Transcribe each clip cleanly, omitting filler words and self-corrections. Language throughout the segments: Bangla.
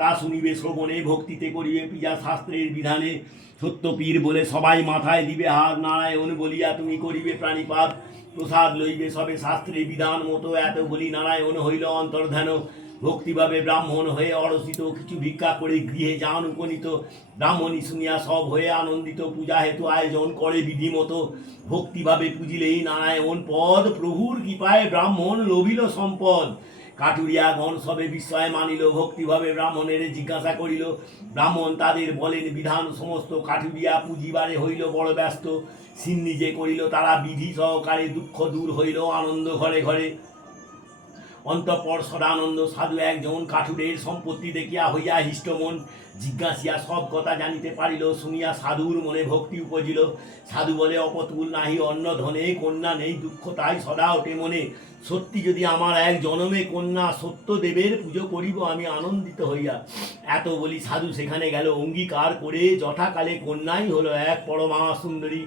কথা শুনিবে শ্রবণে, ভক্তিতে করিবে পূজা শাস্ত্রের বিধানে। সত্যপীর বলে সবাই মাথায় দিবে হাত, নারায়ণ বলিয়া তুমি করিবে প্রাণীপাত। প্রসাদ লইবে সবে শাস্ত্রে বিধান মতো, এত বলি নারায়ণ হইল অন্তর্ধান। ভক্তিভাবে ব্রাহ্মণ হয়ে অরসিত, কিছু ভিক্ষা করে গৃহে যান উপনীত। ব্রাহ্মণী শুনিয়া সব হয়ে আনন্দিত, পূজা হেতু আয়োজন করে বিধিমতো। ভক্তিভাবে পুজিলেই নারায়ণ পদ, প্রভুর কৃপায় ব্রাহ্মণ লভিল সম্পদ। কাঠুরিয়াগণ সবে বিস্ময় মানিল, ভক্তিভাবে ব্রাহ্মণের জিজ্ঞাসা করিল। ব্রাহ্মণ তাদের বলেন বিধান সমস্ত, কাঠুরিয়া পুজিবারে হইল বড় ব্যস্ত। সিন্নি যে করিল তারা বিধি সহকারে, দুঃখ দূর হইল আনন্দ ঘরে ঘরে। অন্তঃপর সদানন্দ সাধু একজন, কাঠুরের সম্পত্তি দেখিয়া হইয়া হিষ্টমন। জিজ্ঞাসিয়া সব কথা জানিতে পারিল, শুনিয়া সাধুর মনে ভক্তি উপজিল। সাধু বলে অপতুল নাহি অন্য ধনে, কন্যা নেই দুঃখ তাই সদা ওঠে মনে। সত্যি যদি আমার এক জনমে কন্যা, সত্যদেবের পুজো করিব আমি আনন্দিত হইয়া। এত বলি সাধু সেখানে গেল অঙ্গীকার করে, যথাকালে কন্যাই হলো এক পরমা সুন্দরী।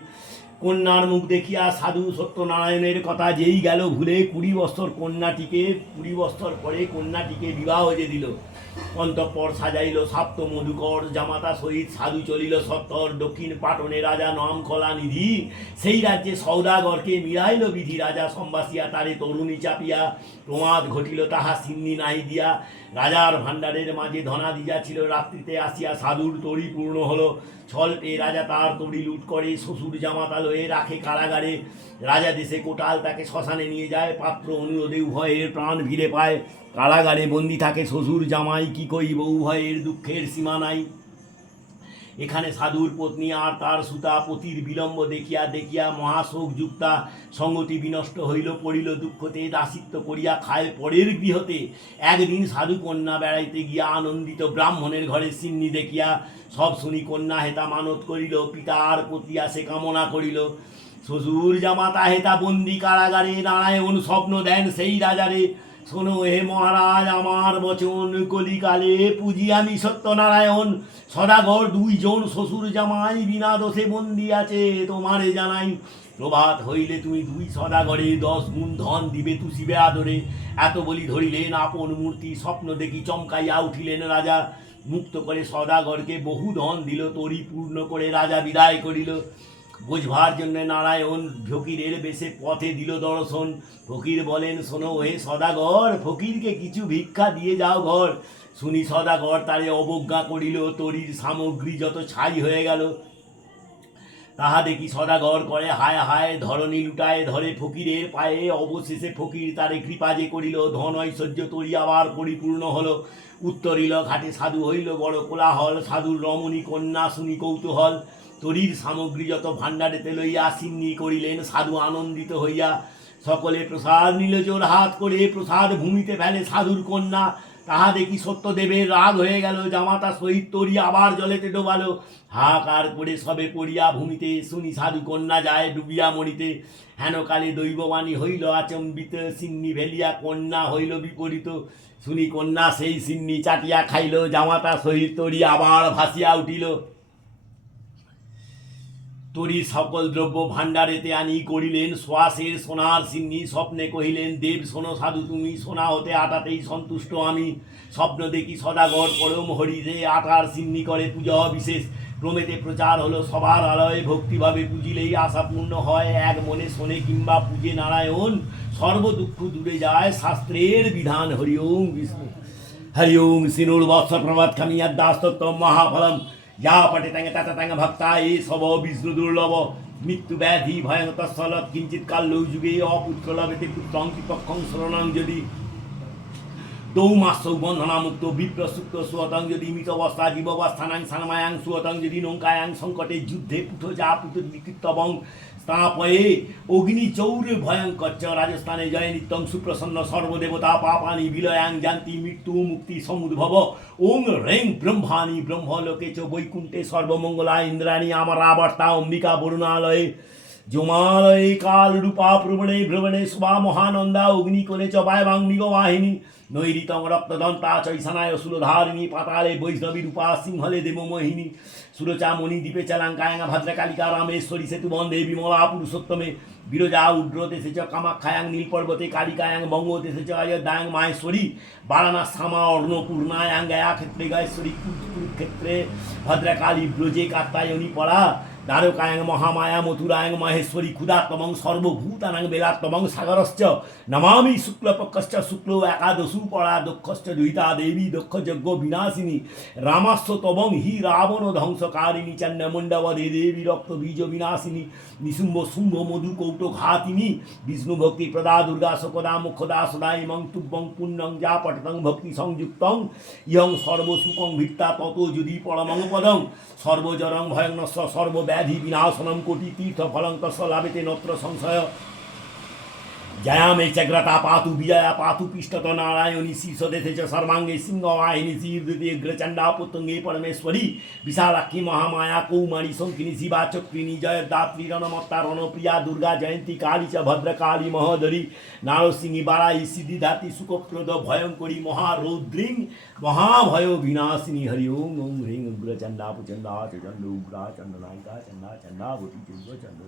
কন্যার মুখ দেখিয়া সাধু সত্যনারায়ণের কথা যেই গেল ভুলে, 20 বৎসর কন্যাটিকে 20 বৎসর পরে কন্যাটিকে বিবাহ যে দিল। অন্তঃপর সাজাইল সাপ্ত মধুকর, জামাতা সহিত সাধু চলিল সত্তর। দক্ষিণ পাটনে রাজা নাম কলা নিধি, সেই রাজ্যে সৌদাগরকে মিলাইল বিধি। রাজা সম্বাসিয়া তারে তরুণী চাপিয়া, প্রমাদ ঘটিল তাহা সিন্নি নাহি দিয়া। রাজার ভাণ্ডারের মাঝে ধনা দিয়া ছিল, রাত্রিতে আসিয়া সাধুর তরি পূর্ণ হলো। ছল পেয়ে রাজা তার তরি লুট করে, শ্বশুর জামাতা লয়ে রাখে কারাগারে। রাজা দেশে কোটাল তাকে শ্মশানে নিয়ে যায়, পাত্র অনুরোধে উভয়ের প্রাণ ভিড়ে পায়। কারাগারে বন্দি থাকে শ্বশুর জামাই, কি কইব উভয়ের দুঃখের সীমা নাই। এখানে সাধুর পত্নী আর তার সুতা, পতির বিলম্ব দেখিয়া দেখিয়া মহাশোক যুক্তা। সঙ্গতি বিনষ্ট হইল, পড়িল দুঃখতে, দাসিত্ব করিয়া খায় পরের গৃহতে। একদিন সাধু কন্যা বেড়াইতে গিয়া আনন্দিত, ব্রাহ্মণের ঘরে সিন্নি দেখিয়া সব শুনি কন্যা হেতা মানত করিল। পিতা আর পতি আসে কামনা করিল, শ্বশুর জামাতা হেতা বন্দি কারাগারে। নারায়ণ স্বপ্ন দেন সেই রাজারে, শোনো হে মহারাজ আমার বচন, কলিকালে পুজি আমি সত্যনারায়ণ। সদাগর 2 জন শ্বশুর জামাই, বিনা দোষে বন্দি আছে তোমারে জানাই। প্রভাত হইলে তুমি 2 সদাগরে, 10 গুণ ধন দিবে তুষিবে আদরে। এত বলি ধরিলেন আপন মূর্তি, স্বপ্ন দেখি চমকাইয়া উঠিলেন রাজা। মুক্ত করে সদাগরকে বহু ধন দিল, তরি পূর্ণ করে রাজা বিদায় করিল। বোঝবার জন্য নারায়ণ ফকিরের বেশে পথে দিল দর্শন। ফকির বলেন শোনো হে সদাগর, ফকিরকে কিছু ভিক্ষা দিয়ে যাও ঘর। শুনি সদাগর তারে অবজ্ঞা করিল, তরির সামগ্রী যত ছাই হয়ে গেল। তাহা দেখি সদাগর করে হায় হায়, ধরণী লুটায় ধরে ফকিরের পায়ে। অবশেষে ফকির তারে কৃপা যে করিল, ধন ঐশ্বর্য তরি আবার পরিপূর্ণ হলো। উত্তরিল ঘাটে সাধু হইল বড় কোলাহল, সাধুর রমণী কন্যা শুনি কৌতূহল। তরির সামগ্রী যত ভাণ্ডারেতে লইয়া সিন্নি করিলেন সাধু আনন্দিত হইয়া। সকলে প্রসাদ নিল জোর হাত করে, প্রসাদ ভূমিতে ফেলে সাধুর কন্যা। তাহা দেখি সত্যদেবের রাগ হয়ে গেল, জামাতা সহিত তরি আবার জলেতে ডোবালো। হাহাকার করে সবে পড়িয়া ভূমিতে, শুনি সাধু কন্যা যায় ডুবিয়া মরিতে। হেনকালে দৈববাণী হইল আচম্বিত, সিন্নি ভেলিয়া কন্যা হইল বিপরীত। শুনি কন্যা সেই সিন্নি চাটিয়া খাইল, জামাতা সহিত তরি আবার ভাসিয়া উঠিল। তরি সকল দ্রব্য ভাণ্ডারেতে আনি করিলেন শ্বাসের সোনার সিন্নি। স্বপ্নে কহিলেন দেব শোনো সাধু তুমি, সোনা হতে আটাতেই সন্তুষ্ট আমি। স্বপ্ন দেখি সদাগর পরম হরিতে, আটার সিন্নি করে পূজা বিশেষ। ক্রমেতে প্রচার হলো সবার আলয়ে, ভক্তিভাবে পুজিলেই আশা পূর্ণ হয়। এক মনে শোনে কিংবা পূজে নারায়ণ, সর্ব দুঃখ দূরে যায় শাস্ত্রের বিধান। হরি ওম বিষ্ণু হরি ওম সিনুর বৎস প্রভাত খামিয়ার দাস্তত্ব মহাফলম। যা পটে তাঙ্গে তাতা তাঙ্গে ভক্তা এ সব বিষ্ণু দুর্লভ। মৃত্যু ব্যাধি ভয়ং তৎসলত, কিঞ্চিৎ কাল্যৌ যুগে অপুত্র লভেতে পুত্রং কৃপক্ষং শরণং যদি। দৌমাস্য বন্ধনামুক্ত বিপ্রসুক্ত সুয়তং যদি, মৃতবস্থা জীববস্থানাং সানমায়াং সুয়তং যদি। নৌকায়াং সংকটে যুদ্ধে পুঠো যা পুত্র বিকৃতবং স্থাপয়ে। অগ্নিচৌর ভয়ঙ্কর রাজস্থানে জয় নিত্যং সুপ্রসন্ন, সর্বদেবতা পাপানি বিলয়াং জান্তি। মৃত্যু মুক্তি সমুদ্ভব ওং রেং ব্রহ্মাণী, ব্রহ্মলোকে চ বৈকুণ্ঠে সর্বমঙ্গলা। ইন্দ্রাণী আমরাবর্তা অম্বিকা বরুণালয়ে। জমালয়ে কাল রূপা প্রবণে ভ্রমণে শোভা মহানন্দা। অগ্নিকোলে চ বায়বাং মৃগবাহিনী, নৈরিতং রক্তদন্তা চৈষানায় সুরধারিণী পাতালে বৈষ্ণবী রূপা সিংহলে দেবমোহিনী সুরচামণি দ্বীপে চালাঙ্কায়াঙ্গা ভদ্রকালিকা রামেশ্বরী সেতু বন্দে বিমলা পুরুষোত্তমে বিরজা উড্র দেশে চ কামাখ্যায়াং নীলপর্বতে কালিকায়াং বঙ্গ দেশে চ অযোধ্যায়াং মাহেশ্বরী বারাণাসামা অর্ণপূর্ণায়াং গয়া ক্ষেত্রে গয়েশ্বরী কুরুক্ষেত্রে ভদ্রকালী ব্রজে কাত্তায়নী পড়া দ্বারকায়াং মহামায়া মথুরায়াং মহেশ্বরী ক্ষুধাত্তমং সর্বভূতানাং বেলাত্তমং সাগরশ্চ নমামি শুক্লপক্ষশ্চ শুক্ল একাদশু পড়া দক্ষশ্চ দুহিতা দেবী দক্ষযজ্ঞ বিনাশিনী রামাস্য তবং হি রাবণ ধ্বংসকারিণী চন্ডমণ্ডবদে দেবী রক্ত বীজ বিনাশিনী নিশুম্ভ শুম্ভ মধু কৌট ঘাতিনী বিষ্ণু ভক্তি প্রদা দুর্গা সকদা মুখদা সদা ইমং তুব্বং পুণ্যং যা পটতং ভক্তি সংযুক্তং ইয়ং সর্বসুখং ভিত্তা তত যদি পরমং পদং সর্বজরং ভয়ং নস্য সর্বব্যাধি বিনাশনম কোটি তীর্থ ফলং তস্য লাভেতে নত্র সংশয় জয়ামে চগ্রতা পাতু বিজয়া পাতু পৃষ্ঠত নারায়ণী শীর্ষদেশে চ সর্বাঙ্গে সিংহবাহিনী শীর্ঘ্রচণ্ডা পুত্তঙ্গে পরমেশ্বরী বিশালাক্ষী মহামায়া কৌমারী শঙ্কিনী শিবা চক্রিণী জয়দাত্রী রণমত্তা রণপ্রিয়া দুর্গা জয়ন্তী কালী চ ভদ্রকালী মহোদরী নারসিংহী বারায়ী সিদ্ধিদাত্রী সুখপ্রদ ভয়ঙ্করী মহারৌদ্রিং মহাভয় বিনাশিনী হরি ওং ওং হ্রিং উগ্রচণ্ডা প্রচণ্ডা চ চণ্ড উগ্রা চণ্ডনায়িকা চণ্ডা চণ্ডাবতী চন্দ্র চন্দ্র